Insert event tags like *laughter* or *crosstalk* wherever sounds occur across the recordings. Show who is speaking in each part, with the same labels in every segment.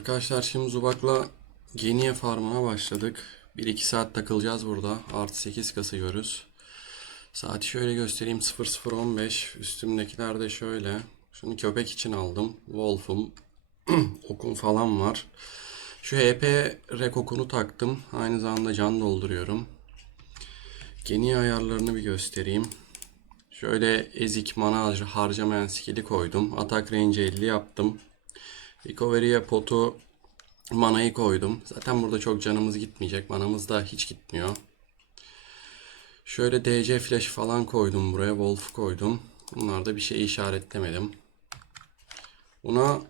Speaker 1: Arkadaşlar şimdi Zubak'la Geniye farmına başladık. 1-2 saat takılacağız burada. Artı 8 kasıyoruz. Saati şöyle göstereyim 00.15. Üstümdekiler de şöyle. Şunu köpek için aldım. Wolf'um. *clears throat* Okum falan var. Şu HP rek okunu taktım. Aynı zamanda can dolduruyorum. Geniye ayarlarını bir göstereyim. Şöyle ezik mana har- harcamayan skill'i koydum. Atak range 50 yaptım. Recovery'e potu manayı koydum. Zaten burada çok canımız gitmeyecek. Manamız da hiç gitmiyor. Şöyle DC flash falan koydum buraya. Wolf koydum. Bunlarda bir şey işaretlemedim. Buna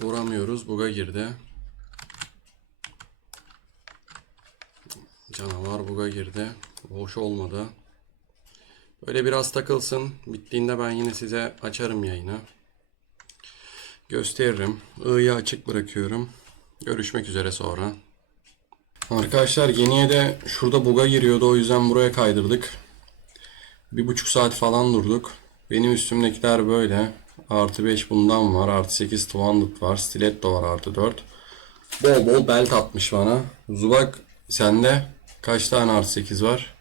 Speaker 1: vuramıyoruz. Buga girdi. Canavar buga girdi. Hoş olmadı. Böyle biraz takılsın. Bittiğinde ben yine size açarım yayını. Gösteririm. I'yı açık bırakıyorum. Görüşmek üzere sonra. Arkadaşlar yeniye de şurada buga giriyordu. O yüzden buraya kaydırdık. Bir buçuk saat falan durduk. Benim üstümdekiler böyle. Artı 5 bundan var. Artı 8 Twanded var. Stiletto var artı 4. Bol bol belt atmış bana. Zubak sende kaç tane artı 8 var?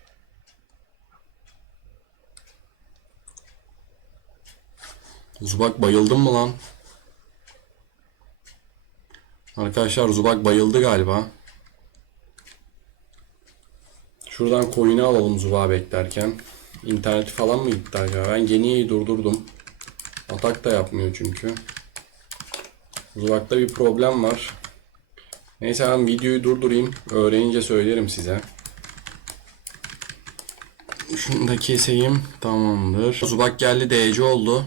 Speaker 1: Zubak bayıldın mı lan? Arkadaşlar Zubak bayıldı galiba. Şuradan coin'i alalım Zubak'ı beklerken. İnterneti falan mı gitti acaba? Ben Geniye'yi durdurdum. Atak da yapmıyor çünkü. Zubak'ta bir problem var. Neyse ben videoyu durdurayım. Öğrenince söylerim size. Şunu da keseyim. Tamamdır. Zubak geldi DC oldu.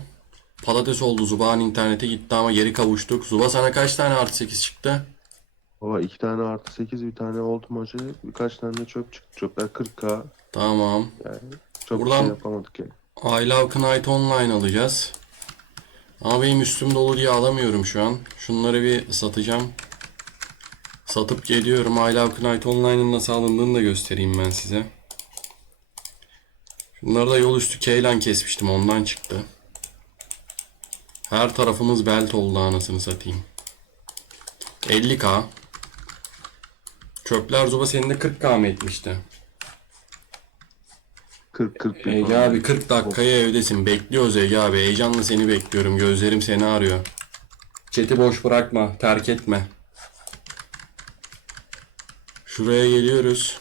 Speaker 1: Patates oldu Zubak'ın internete gitti ama geri kavuştuk. Zuba sana kaç tane artı 8 çıktı?
Speaker 2: Baba iki tane artı 8 bir tane oldu maçı birkaç tane de çöp çıktı. Çöpler 40k
Speaker 1: Tamam.
Speaker 2: yani çok
Speaker 1: Buradan-
Speaker 2: şey yapamadık ya.
Speaker 1: I Love Knight Online alacağız. Ama benim üstüm dolu diye alamıyorum şu an. Şunları bir satacağım. Satıp geliyorum. I Love Knight Online'ın nasıl alındığını da göstereyim ben size. Şunları da yol üstü keylan kesmiştim. Ondan çıktı. Her tarafımız belt oldu anasını satayım. 50k. Çöpler Zuba senin de 40k mı etmişti?
Speaker 2: 40 40 bir
Speaker 1: Ege abi 40 dakikaya evdesin. Bekliyoruz Ege abi. Heyecanla seni bekliyorum. Gözlerim seni arıyor. Chat'i boş bırakma. Terk etme. Şuraya geliyoruz.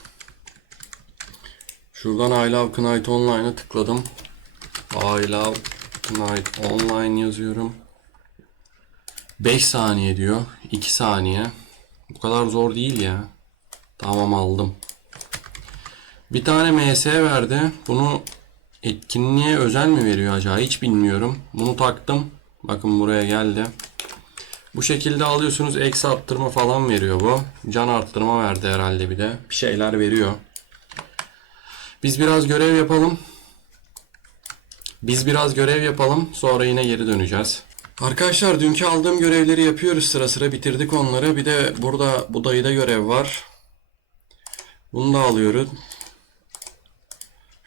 Speaker 1: Şuradan I Love Knight Online'a tıkladım. I Love Knight Online yazıyorum. 5 saniye diyor. 2 saniye. Bu kadar zor değil ya. Tamam aldım. Bir tane MS verdi. Bunu etkinliğe özel mi veriyor acaba? Hiç bilmiyorum. Bunu taktım. Bakın buraya geldi. Bu şekilde alıyorsunuz. Eksi arttırma falan veriyor bu. Can arttırma verdi herhalde bir de. Bir şeyler veriyor. Biz biraz görev yapalım. Biz biraz görev yapalım. Sonra yine geri döneceğiz. Arkadaşlar dünkü aldığım görevleri yapıyoruz sıra sıra bitirdik onları. Bir de burada bu dayıda görev var. Bunu da alıyoruz.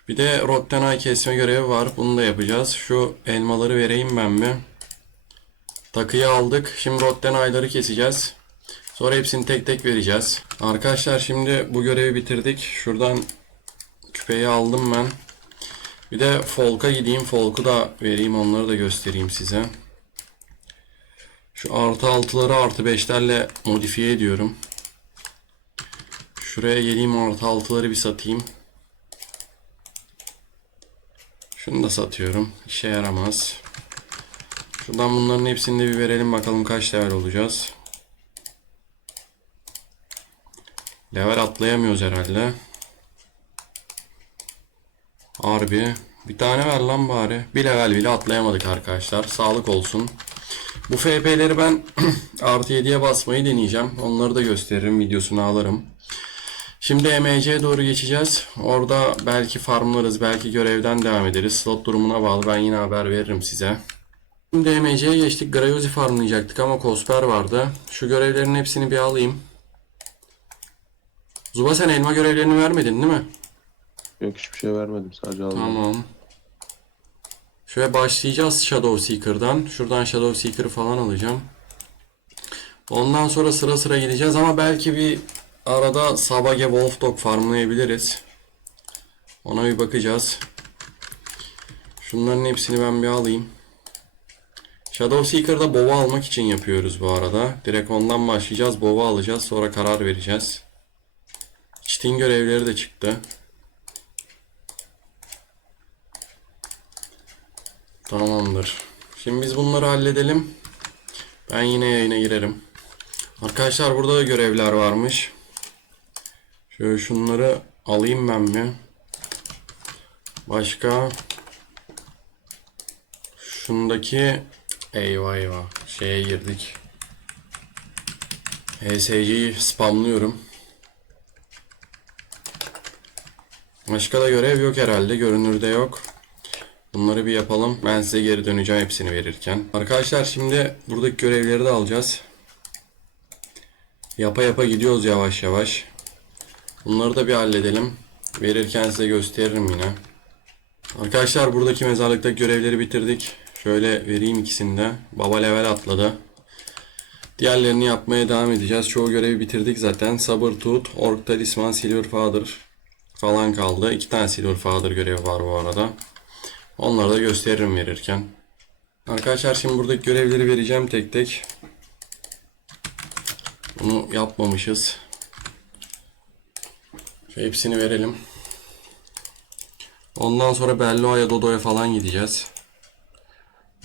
Speaker 1: Bir de Rotten Eye kesme görevi var. Bunu da yapacağız. Şu elmaları vereyim ben mi? Takıyı aldık. Şimdi Rotten Eye'ları keseceğiz. Sonra hepsini tek tek vereceğiz. Arkadaşlar şimdi bu görevi bitirdik. Şuradan küpeyi aldım ben. Bir de Folk'a gideyim. Folk'u da vereyim. Onları da göstereyim size. Şu artı altıları artı beşlerle modifiye ediyorum. Şuraya geleyim artı altıları bir satayım. Şunu da satıyorum. İşe yaramaz. Şuradan bunların hepsini de bir verelim bakalım kaç level olacağız. Level atlayamıyoruz herhalde. Harbi. Bir tane ver lan bari. Bir level bile atlayamadık arkadaşlar. Sağlık olsun. Bu FP'leri ben *clears throat* artı 7'ye basmayı deneyeceğim. Onları da gösteririm. Videosunu alırım. Şimdi EMC'ye doğru geçeceğiz. Orada belki farmlarız, belki görevden devam ederiz. Slot durumuna bağlı. Ben yine haber veririm size. Şimdi EMC'ye geçtik. Grayozi farmlayacaktık ama Kosper vardı. Şu görevlerin hepsini bir alayım. Zuba sen elma görevlerini vermedin değil mi?
Speaker 2: Yok hiçbir şey vermedim sadece aldım.
Speaker 1: Tamam. Şöyle başlayacağız Shadow Seeker'dan. Şuradan Shadow Seeker'ı falan alacağım. Ondan sonra sıra sıra gideceğiz ama belki bir arada Sabage Wolf Dog farmlayabiliriz. Ona bir bakacağız. Şunların hepsini ben bir alayım. Shadow Seeker'da bova almak için yapıyoruz bu arada. Direkt ondan başlayacağız. Bova alacağız. Sonra karar vereceğiz. Çitin görevleri de çıktı. Tamamdır. Şimdi biz bunları halledelim. Ben yine yayına girerim. Arkadaşlar burada da görevler varmış. Şöyle şunları alayım ben bir. Başka şundaki eyvah eyvah şeye girdik. HSC'yi spamlıyorum. Başka da görev yok herhalde. Görünürde yok. Bunları bir yapalım. Ben size geri döneceğim hepsini verirken. Arkadaşlar şimdi buradaki görevleri de alacağız. Yapa yapa gidiyoruz yavaş yavaş. Bunları da bir halledelim. Verirken size gösteririm yine. Arkadaşlar buradaki mezarlıktaki görevleri bitirdik. Şöyle vereyim ikisini de. Baba level atladı. Diğerlerini yapmaya devam edeceğiz. Çoğu görevi bitirdik zaten. Sabır Tooth, Ork Talisman, Silver Father falan kaldı. İki tane Silver Father görevi var bu arada. Onları da gösteririm verirken. Arkadaşlar şimdi buradaki görevleri vereceğim tek tek. Bunu yapmamışız. Şu hepsini verelim. Ondan sonra Belloa'ya Dodo'ya falan gideceğiz.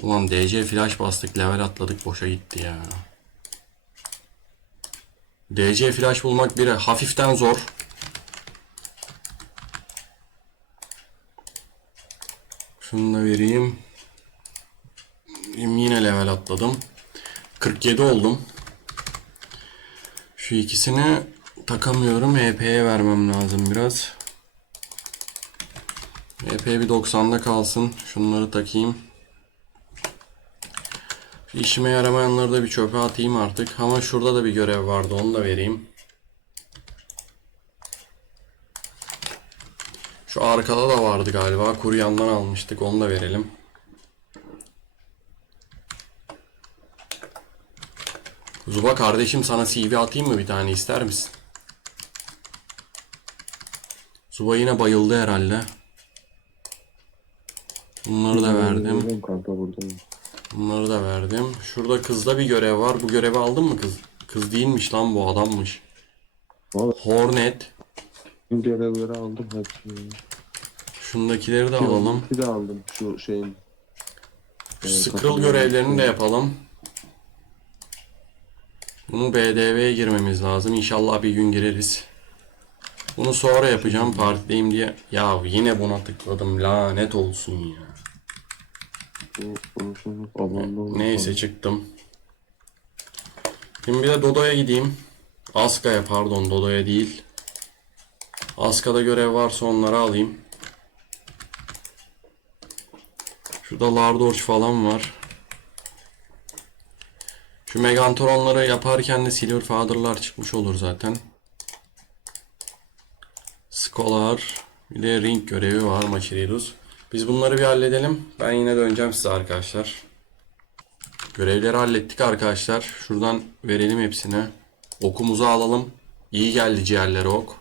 Speaker 1: Ulan DC flash bastık level atladık boşa gitti ya. DC flash bulmak bile hafiften zor. Şunu da vereyim. Yine level atladım. 47 oldum. Şu ikisini takamıyorum. EP'ye vermem lazım biraz. EP bir 90'da kalsın. Şunları takayım. İşime yaramayanları da bir çöpe atayım artık. Ama şurada da bir görev vardı. Onu da vereyim. Şu arkada da vardı galiba. Kuryandan almıştık. Onu da verelim. Zuba kardeşim sana CV atayım mı bir tane ister misin? Zuba yine bayıldı herhalde. Bunları da verdim. Bunları da verdim. Şurada kızda bir görev var. Bu görevi aldın mı kız? Kız değilmiş lan bu adammış. Hornet.
Speaker 2: görevleri aldım hepsini.
Speaker 1: Şundakileri de alalım.
Speaker 2: Bir de aldım şu şeyin.
Speaker 1: Şu
Speaker 2: Ee,
Speaker 1: Scroll görevlerini de yapalım. Bunu BDV'ye girmemiz lazım. İnşallah bir gün gireriz. Bunu sonra yapacağım partideyim diye. Ya yine buna tıkladım. Lanet olsun ya. Neyse çıktım. Şimdi bir de Dodo'ya gideyim. Aska'ya pardon Dodo'ya değil. Aska'da görev varsa onları alayım. Şurada Lardorch falan var. Şu Megantronları yaparken de Silver Father'lar çıkmış olur zaten. Scholar. Bir de Ring görevi var Machiridus. Biz bunları bir halledelim. Ben yine döneceğim size arkadaşlar. Görevleri hallettik arkadaşlar. Şuradan verelim hepsini. Okumuzu alalım. İyi geldi ciğerlere ok.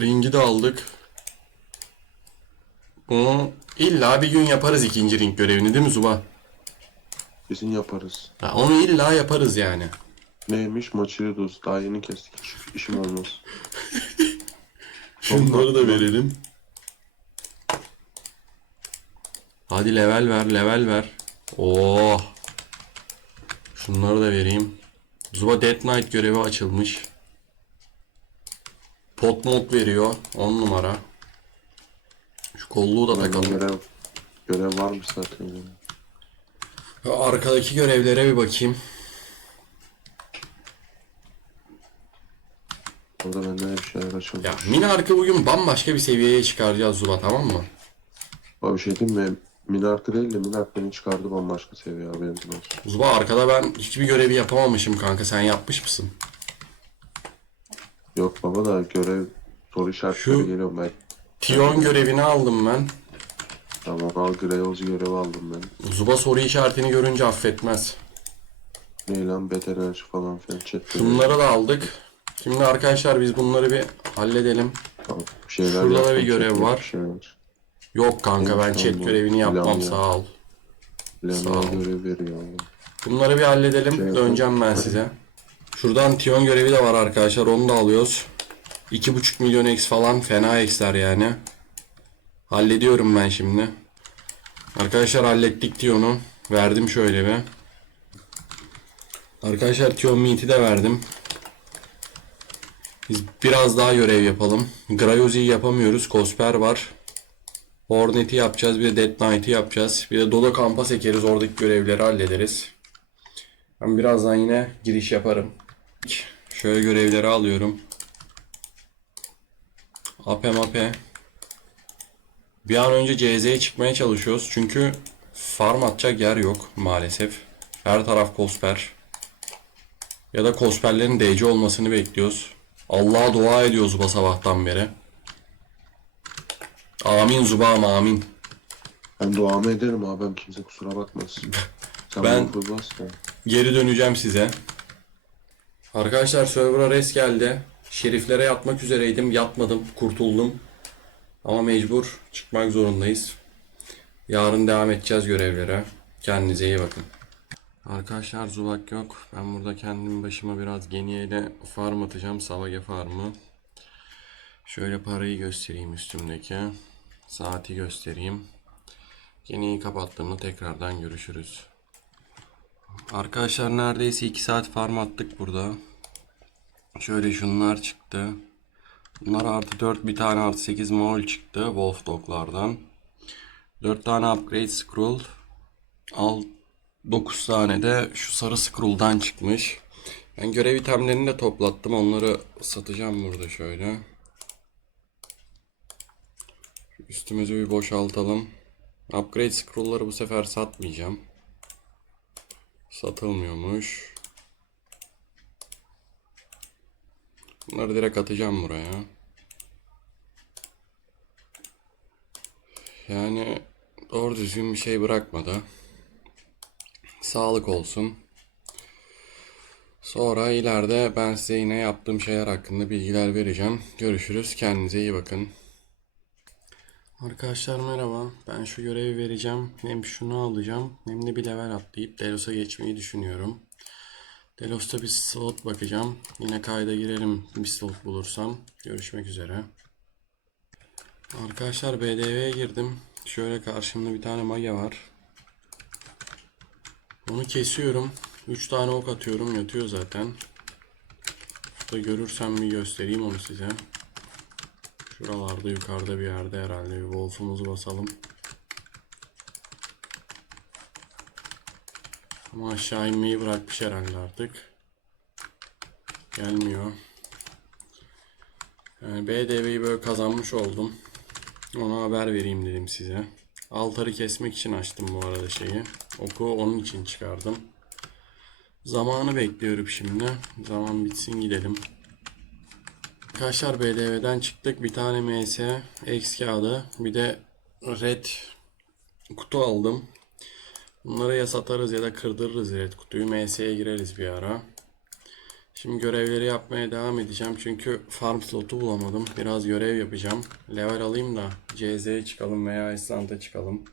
Speaker 1: Ringi de aldık. Bunu illa bir gün yaparız ikinci ring görevini değil mi Zuba?
Speaker 2: Kesin yaparız.
Speaker 1: Ya onu illa yaparız yani.
Speaker 2: Neymiş? Maçiridos. Daha yeni kestik. Hiç işim olmaz. *laughs*
Speaker 1: Şunları da verelim. Hadi level ver, level ver. Oh. Şunları da vereyim. Zuba Death Knight görevi açılmış. Pot mod veriyor. 10 numara. Şu kolluğu da
Speaker 2: Benden
Speaker 1: takalım.
Speaker 2: görev, görev varmış zaten.
Speaker 1: Şu Arkadaki görevlere bir bakayım.
Speaker 2: Orada bende bir şeyler açılmış.
Speaker 1: Ya mini arkı bugün bambaşka bir seviyeye çıkaracağız Zuba tamam mı?
Speaker 2: Abi bir şey diyeyim mi? Minarkı değil de Minark beni çıkardı bambaşka seviye olsun.
Speaker 1: Zuba arkada ben hiçbir görevi yapamamışım kanka. Sen yapmış mısın?
Speaker 2: Yok baba da görev soru işaretleri
Speaker 1: Şu-
Speaker 2: geliyor ben.
Speaker 1: Tion görevini aldım ben.
Speaker 2: Tamam al Graves görev aldım ben.
Speaker 1: Zuba soru işaretini görünce affetmez.
Speaker 2: Ne lan beter enerji falan filan chatte.
Speaker 1: Şunları da aldık. Şimdi arkadaşlar biz bunları bir halledelim.
Speaker 2: Tamam, bir şeyler
Speaker 1: Şurada da
Speaker 2: yaptım,
Speaker 1: bir görev
Speaker 2: chatte
Speaker 1: var.
Speaker 2: Bir şey var.
Speaker 1: Yok kanka ben chat görevini yapmam
Speaker 2: ya.
Speaker 1: sağ ol. Sağ ol.
Speaker 2: Görev veriyor.
Speaker 1: Bunları bir halledelim.
Speaker 2: Şey
Speaker 1: Döneceğim ben size. *laughs* Şuradan Tion görevi de var arkadaşlar. Onu da alıyoruz. 2.5 milyon X falan. Fena X'ler yani. Hallediyorum ben şimdi. Arkadaşlar hallettik Tion'u. Verdim şöyle bir. Arkadaşlar Tion Meat'i de verdim. Biz biraz daha görev yapalım. Grayozi'yi yapamıyoruz. Cosper var. Hornet'i yapacağız. Bir de Dead Knight'i yapacağız. Bir de Dodo Kamp'a sekeriz. Oradaki görevleri hallederiz. Ben birazdan yine giriş yaparım. Şöyle görevleri alıyorum. Ape mape. Bir an önce CZ'ye çıkmaya çalışıyoruz. Çünkü farm atacak yer yok maalesef. Her taraf kosper. Ya da kosperlerin DC olmasını bekliyoruz. Allah'a dua ediyoruz bu sabahtan beri. Amin zubam amin.
Speaker 2: Ben duamı ederim abim kimse kusura bakmasın. *laughs* Sen
Speaker 1: Ben-
Speaker 2: ben...
Speaker 1: Geri döneceğim size. Arkadaşlar server'a res geldi. Şeriflere yatmak üzereydim. Yatmadım. Kurtuldum. Ama mecbur çıkmak zorundayız. Yarın devam edeceğiz görevlere. Kendinize iyi bakın. Arkadaşlar Zubak yok. Ben burada kendim başıma biraz Geniye farm atacağım. Savage farmı. Şöyle parayı göstereyim üstümdeki. Saati göstereyim. Geniyi kapattığımda tekrardan görüşürüz. Arkadaşlar neredeyse 2 saat farm attık burada. Şöyle şunlar çıktı. Bunlar artı 4 bir tane artı 8 Maul çıktı Wolf Dog'lardan. 4 tane upgrade scroll. Al 9 tane de şu sarı scroll'dan çıkmış. Ben görev itemlerini de toplattım. Onları satacağım burada şöyle. Üstümüzü bir boşaltalım. Upgrade scroll'ları bu sefer satmayacağım. Satılmıyormuş. Bunları direkt atacağım buraya. Yani doğru düzgün bir şey bırakmadı. Sağlık olsun. Sonra ileride ben size yine yaptığım şeyler hakkında bilgiler vereceğim. Görüşürüz. Kendinize iyi bakın. Arkadaşlar merhaba. Ben şu görevi vereceğim. Hem şunu alacağım hem de bir level atlayıp Delos'a geçmeyi düşünüyorum. Delos'ta bir slot bakacağım. Yine kayda girelim bir slot bulursam. Görüşmek üzere. Arkadaşlar BDV'ye girdim. Şöyle karşımda bir tane mage var. Onu kesiyorum. 3 tane ok atıyorum. Yatıyor zaten. Şurada görürsem bir göstereyim onu size. Şuralarda yukarıda bir yerde herhalde bir wolf'umuzu basalım. Ama aşağı inmeyi bırakmış herhalde artık. Gelmiyor. Yani BDV'yi böyle kazanmış oldum. Ona haber vereyim dedim size. Altarı kesmek için açtım bu arada şeyi. Oku onun için çıkardım. Zamanı bekliyorum şimdi. Zaman bitsin gidelim. Arkadaşlar BDV'den çıktık. Bir tane MS X kağıdı. Bir de red kutu aldım. Bunları ya satarız ya da kırdırırız red kutuyu. MS'ye gireriz bir ara. Şimdi görevleri yapmaya devam edeceğim. Çünkü farm slotu bulamadım. Biraz görev yapacağım. Level alayım da CZ'ye çıkalım veya İsland'a çıkalım.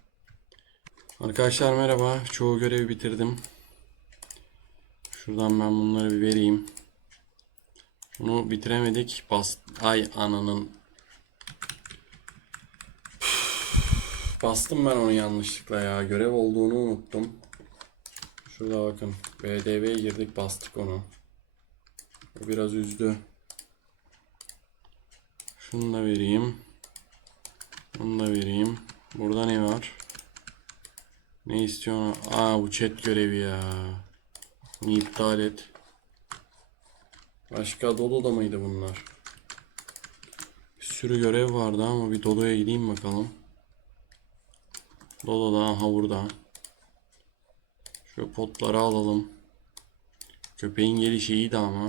Speaker 1: Arkadaşlar merhaba. Çoğu görevi bitirdim. Şuradan ben bunları bir vereyim. Bunu bitiremedik. Bas ay ananın. Bastım ben onu yanlışlıkla ya. Görev olduğunu unuttum. Şurada bakın. BDV'ye girdik bastık onu. O biraz üzdü. Şunu da vereyim. Bunu da vereyim. Burada ne var? Ne istiyor? Aa bu chat görevi ya. Bunu iptal et. Başka Dodo'da mıydı bunlar? Bir sürü görev vardı ama bir Dodo'ya gideyim bakalım. Dodo'da aha burada. Şu potları alalım. Köpeğin gelişi iyiydi ama.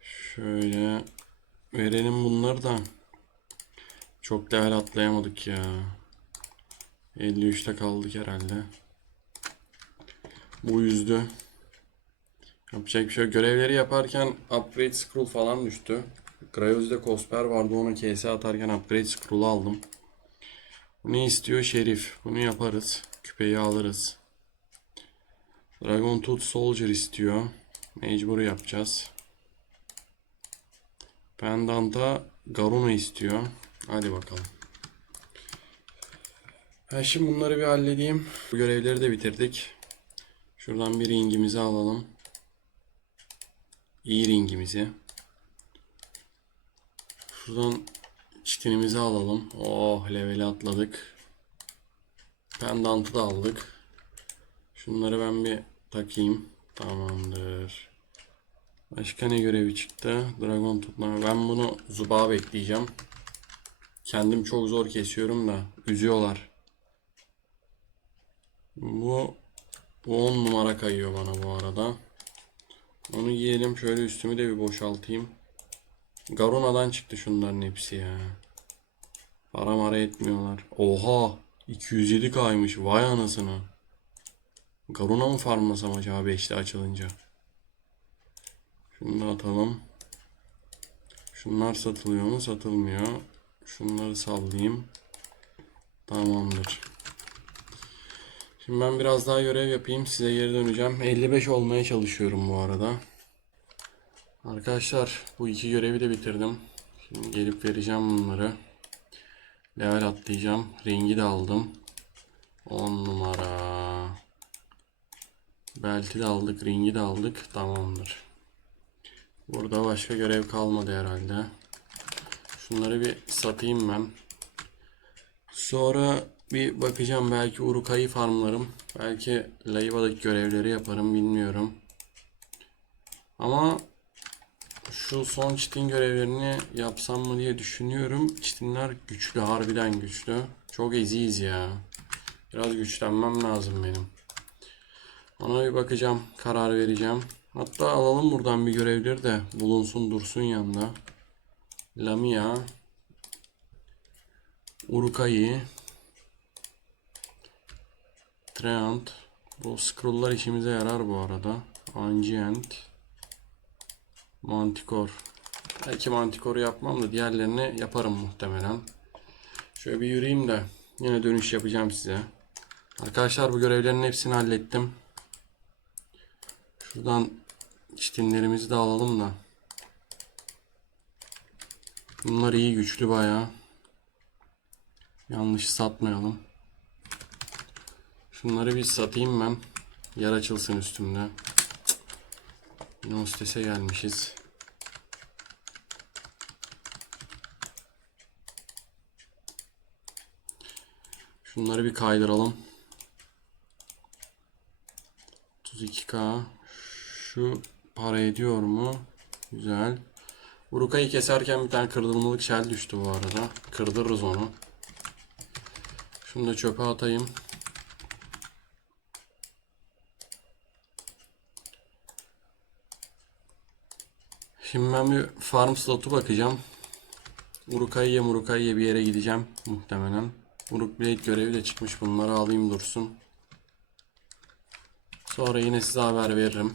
Speaker 1: Şöyle verelim bunları da. Çok level atlayamadık ya. 53'te kaldık herhalde. Bu yüzdü. Yapacak bir şey yok. Görevleri yaparken upgrade scroll falan düştü. Cryos'da Cosper vardı onu KS atarken upgrade scroll'u aldım. Ne istiyor? Şerif. Bunu yaparız. Küpeyi alırız. Dragon Tooth Soldier istiyor. Mecbur yapacağız. Pendant'a Garuna istiyor. Hadi bakalım. Ben şimdi bunları bir halledeyim. Bu görevleri de bitirdik. Şuradan bir ringimizi alalım. İyi ringimizi. Şuradan çitinimizi alalım. Oh leveli atladık. Pendantı da aldık. Şunları ben bir takayım. Tamamdır. Başka ne görevi çıktı? Dragon tutma. Ben bunu Zubağa bekleyeceğim. Kendim çok zor kesiyorum da üzüyorlar. Bu bu 10 numara kayıyor bana bu arada. Onu giyelim. Şöyle üstümü de bir boşaltayım. Garuna'dan çıktı şunların hepsi ya. Para mara etmiyorlar. Oha! 207 kaymış. Vay anasını. Garuna mı farmlasam acaba 5'te açılınca? Şunu da atalım. Şunlar satılıyor mu? Satılmıyor. Şunları sallayayım. Tamamdır. Şimdi ben biraz daha görev yapayım. Size geri döneceğim. 55 olmaya çalışıyorum bu arada. Arkadaşlar bu iki görevi de bitirdim. Şimdi gelip vereceğim bunları. Level atlayacağım. Rengi de aldım. 10 numara. Belti de aldık. Ringi de aldık. Tamamdır. Burada başka görev kalmadı herhalde. Şunları bir satayım ben. Sonra bir bakacağım belki Urukay'ı farmlarım. Belki Laiva'daki görevleri yaparım bilmiyorum. Ama şu son çitin görevlerini yapsam mı diye düşünüyorum. Çitinler güçlü, harbiden güçlü. Çok eziyiz ya. Biraz güçlenmem lazım benim. Ona bir bakacağım, karar vereceğim. Hatta alalım buradan bir görevleri de bulunsun dursun yanında. Lamia, Urukay'ı, Treant. Bu scrolllar işimize yarar bu arada. Ancient. Manticore. Belki Manticore'u yapmam da diğerlerini yaparım muhtemelen. Şöyle bir yürüyeyim de yine dönüş yapacağım size. Arkadaşlar bu görevlerin hepsini hallettim. Şuradan çitinlerimizi de alalım da. Bunlar iyi güçlü bayağı. Yanlış satmayalım. Şunları bir satayım ben. Yer açılsın üstümde. Yine hostese gelmişiz. Şunları bir kaydıralım. 32k. Şu para ediyor mu? Güzel. Urukayı keserken bir tane kırdırmalık shell düştü bu arada. Kırdırırız onu. Şunu da çöpe atayım. Şimdi ben bir farm slotu bakacağım. Urukay'ya Murukay'ya bir yere gideceğim muhtemelen. Uruk Blade görevi de çıkmış. Bunları alayım dursun. Sonra yine size haber veririm.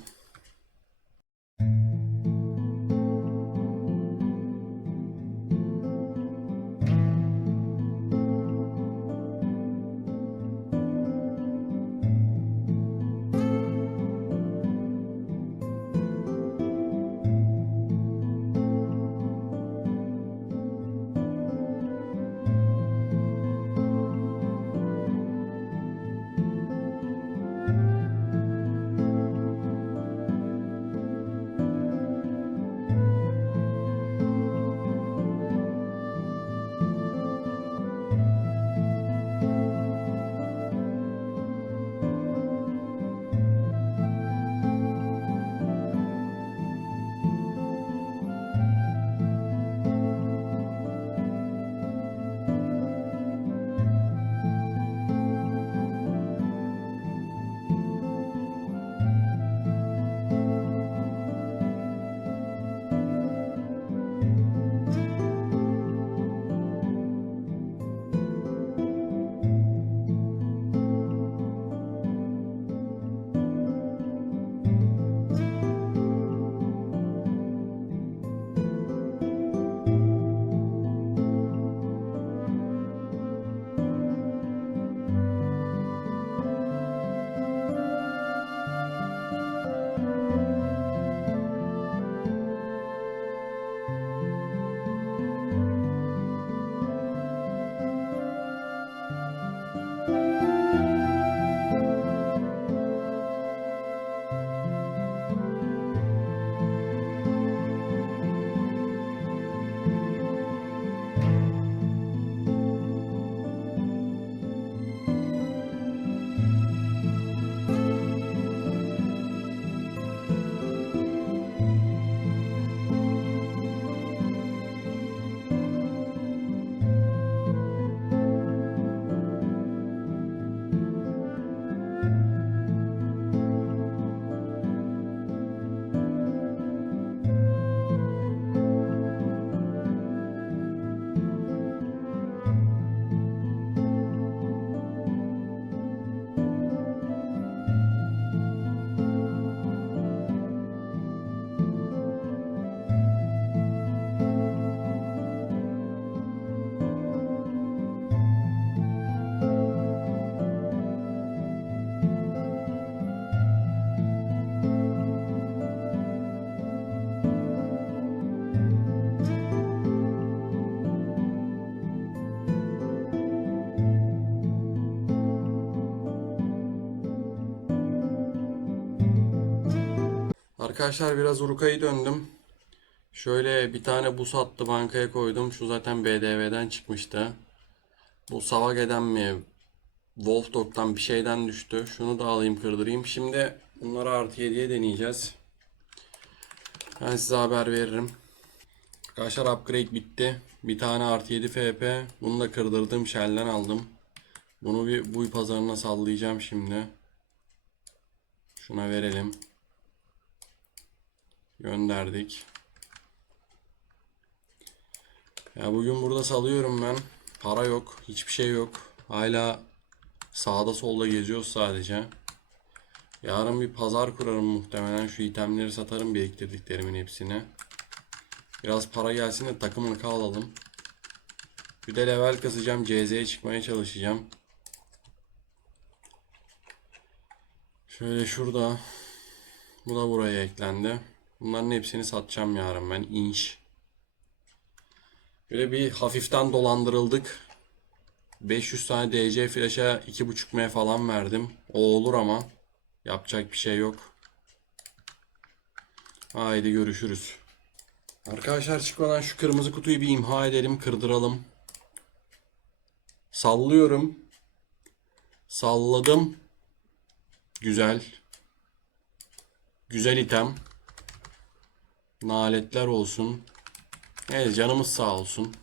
Speaker 1: Arkadaşlar biraz Urukay'ı döndüm. Şöyle bir tane bus attı bankaya koydum. Şu zaten BDV'den çıkmıştı. Bu Savage'den mi? Wolf Dog'dan bir şeyden düştü. Şunu da alayım kırdırayım. Şimdi bunları artı 7'ye deneyeceğiz. Ben size haber veririm. Arkadaşlar upgrade bitti. Bir tane artı 7 FP. Bunu da kırdırdığım shell'den aldım. Bunu bir buy pazarına sallayacağım şimdi. Şuna verelim. Gönderdik. Ya bugün burada salıyorum ben. Para yok. Hiçbir şey yok. Hala sağda solda geziyoruz sadece. Yarın bir pazar kurarım muhtemelen. Şu itemleri satarım biriktirdiklerimin hepsini. Biraz para gelsin de takımını alalım. Bir de level kasacağım. CZ'ye çıkmaya çalışacağım. Şöyle şurada. Bu da buraya eklendi. Bunların hepsini satacağım yarın ben. inç. Böyle bir hafiften dolandırıldık. 500 tane DC flash'a 2.5 M falan verdim. O olur ama yapacak bir şey yok. Haydi görüşürüz. Arkadaşlar çıkmadan şu kırmızı kutuyu bir imha edelim, kırdıralım. Sallıyorum. Salladım. Güzel. Güzel item. Naletler olsun. Evet canımız sağ olsun.